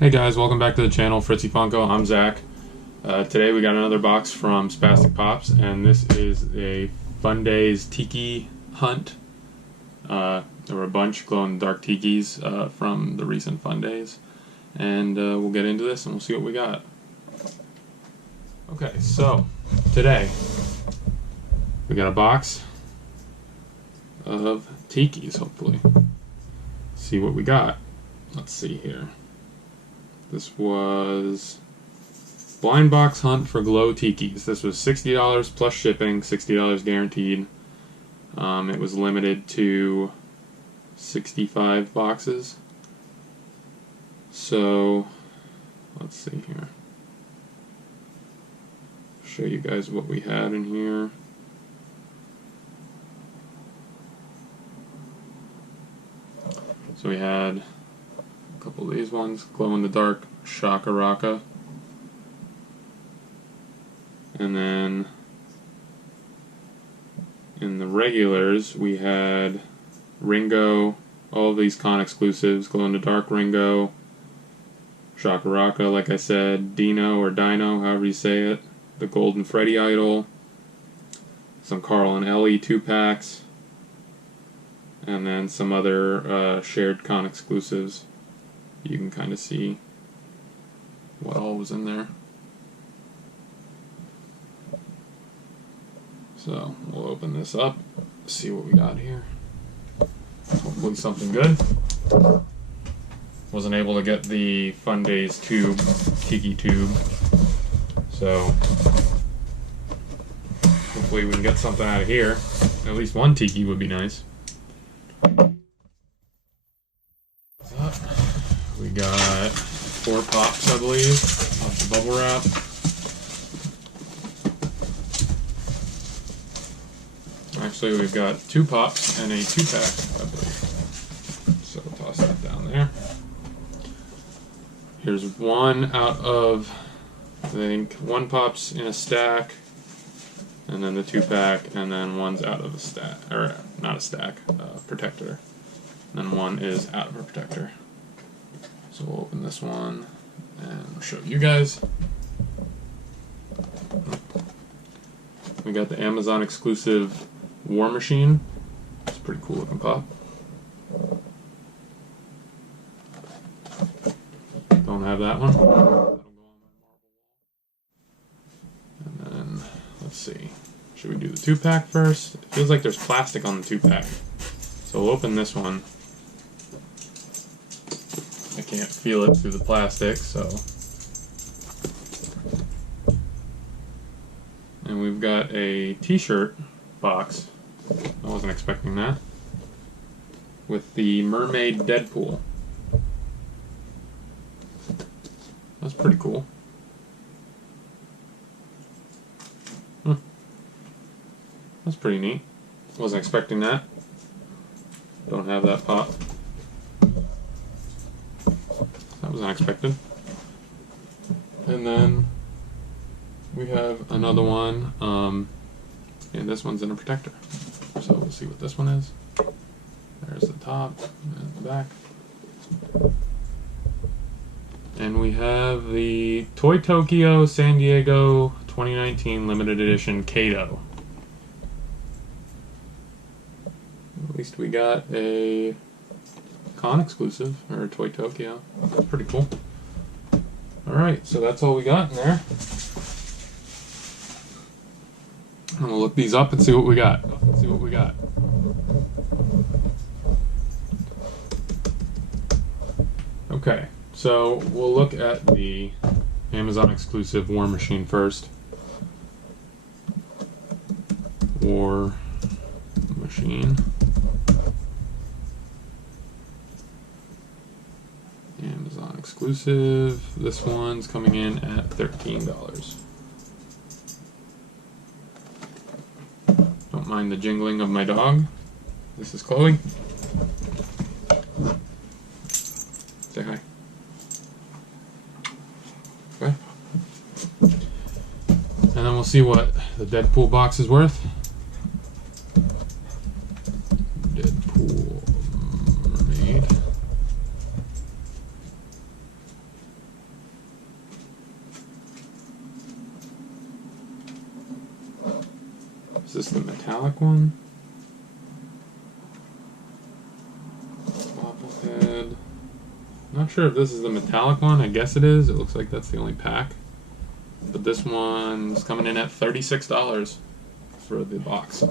Hey guys, welcome back to the channel, Fritzy Funko. I'm Zach. Today we got another box from Spastic Pops, and this is a Fun Days Tiki hunt. There were a bunch glow-in-the-dark tikis from the recent Fun Days, and we'll get into this and we'll see what we got. Okay, so today we got a box of tikis, hopefully. See what we got. Let's see here. This was blind box hunt for glow tikis. This was $60 plus shipping, $60 guaranteed. It was limited to 65 boxes. So let's see here. Show you guys what we had in here. So we had a couple of these ones, glow-in-the-dark Shaka Raka. And then in the regulars, we had Ringo, all of these con exclusives, glow-in-the-dark Ringo, Shaka Raka, like I said, Dino or Dino, however you say it, the Golden Freddy Idol, some Carl and Ellie 2-packs, and then some other shared con exclusives. You can kind of see what all was in there. So we'll open this up, see what we got here. Hopefully something good. Wasn't able to get the Fun Days tube, Tiki tube, so hopefully we can get something out of here. At least one Tiki would be nice. We got 4 pops, I believe, off the bubble wrap. Actually, we've got 2 pops and a 2-pack, I believe. So we'll toss that down there. Here's one out of, I think, 1 pop's in a stack, and then the 2-pack, and then one's out of a stack, or not a stack, protector. And then one is out of a protector. So we'll open this one and show you guys. We got the Amazon exclusive War Machine. It's a pretty cool looking pop. Don't have that one. That'll go on my marble wall. And then, let's see. Should we do the 2-pack first? It feels like there's plastic on the 2-pack. So we'll open this one. I can't feel it through the plastic, so. And we've got a t-shirt box. I wasn't expecting that. With the Mermaid Deadpool. That's pretty cool. That's pretty neat. Wasn't expecting that. Don't have that pop. That was unexpected. And then we have another one, and this one's in a protector. So we'll see what this one is. There's the top and the back. And we have the Toy Tokyo San Diego 2019 limited edition Kato. At least we got a con exclusive, or Toy Tokyo. That's pretty cool. Alright, so that's all we got in there. And we'll look these up and see what we got. Okay, so we'll look at the Amazon exclusive War Machine first. War Machine. Amazon exclusive. This one's coming in at $13. Don't mind the jingling of my dog. This is Chloe. Say hi. Okay. And then we'll see what the Deadpool box is worth. Deadpool Mermaid. Is this the metallic one? Bobblehead. Not sure if this is the metallic one. I guess it is. It looks like that's the only pack. But this one's coming in at $36 for the box. So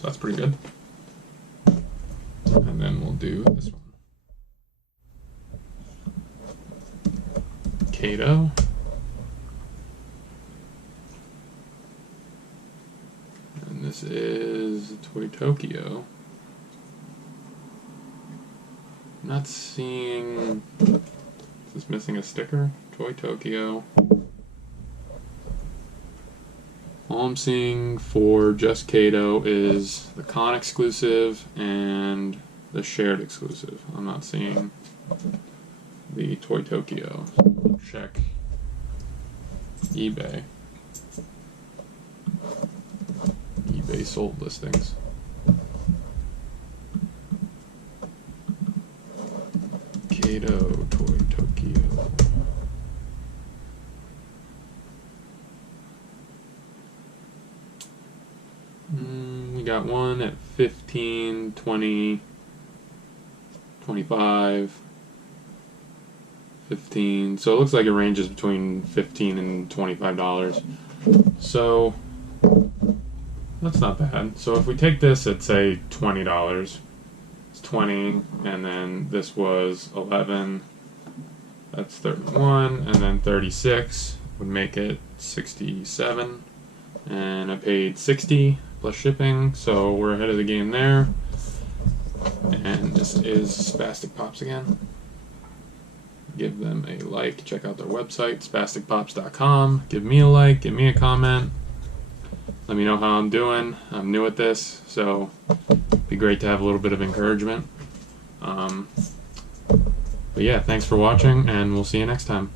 that's pretty good. And then we'll do this one. Kato. And this is Toy Tokyo. Not seeing. Is this missing a sticker? Toy Tokyo. All I'm seeing for just Kato is the con exclusive and the shared exclusive. I'm not seeing the Toy Tokyo. So we'll check eBay. eBay sold listings. Kato Toy Tokyo. We got one at 15, 20, 25, 15. So it looks like it ranges between $15 and $25. So that's not bad. So if we take this at say $20, it's 20, and then this was 11. That's 31, and then 36 would make it 67. And I paid 60 plus shipping, so we're ahead of the game there. And this is Spastic Pops again. Give them a like, check out their website, spasticpops.com. Give me a like, give me a comment. Let me know how I'm doing. I'm new at this, so it'd be great to have a little bit of encouragement. But yeah, thanks for watching, and we'll see you next time.